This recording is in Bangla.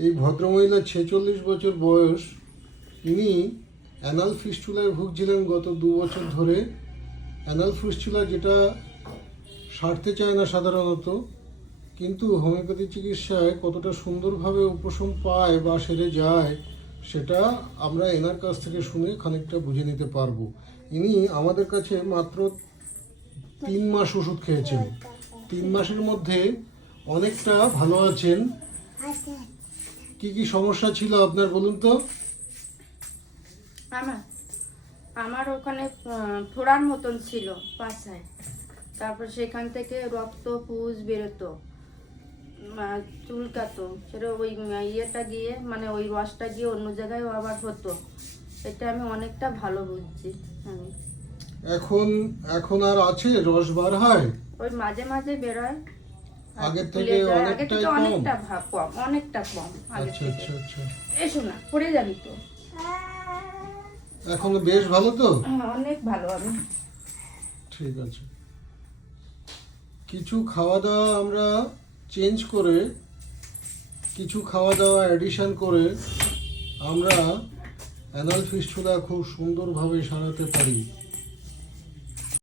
এই ভদ্রমহিলা 46 বছর বয়স। ইনি অ্যানাল ফিস্টুলায় ভুগছিলেন গত 2 বছর ধরে। অ্যানাল ফিস্টুলা যেটা সারতে চায় না সাধারণত, কিন্তু হোমিওপ্যাথি চিকিৎসায় কতটা সুন্দরভাবে উপশম পায় বা সেরে যায় সেটা আমরা এনার কাছ থেকে শুনে খানিকটা বুঝে নিতে পারবো। ইনি আমাদের কাছে মাত্র 3 মাস ওষুধ খেয়েছেন। 3 মাসের মধ্যে অনেকটা ভালো আছেন। কি কি সমস্যা ছিল আপনার বলুন তো? আমার ওখানে ফোড়ার মতন ছিল পাছায়, তারপর সেখান থেকে রক্ত পুজ বেরোতো, চুলকাতো, সেটা ওই ইয়েটা গিয়ে মানে ওই রসটা গিয়ে অন্য জায়গায় আবার হতো। এটা আমি অনেকটা ভালো বুঝছি। আমি এখন আর আছে? রস বার হয়? ওই মাঝে মাঝে বেরোয়। আগের থেকে অনেকটাই কম? অনেকটা কম আগের আচ্ছা থেকে। আচ্ছা আচ্ছা। এসো না, পড়ে যাবি তো। এখন বেশ ভালো তো? অনেক ভালো আমি। ঠিক আছে। কিছু খাওয়া দাওয়া আমরা চেঞ্জ করে, কিছু খাওয়া দাওয়া অ্যাডিশন করে আমরা অ্যানাল ফিস্টুলা খুব সুন্দরভাবে সারাতে পারি।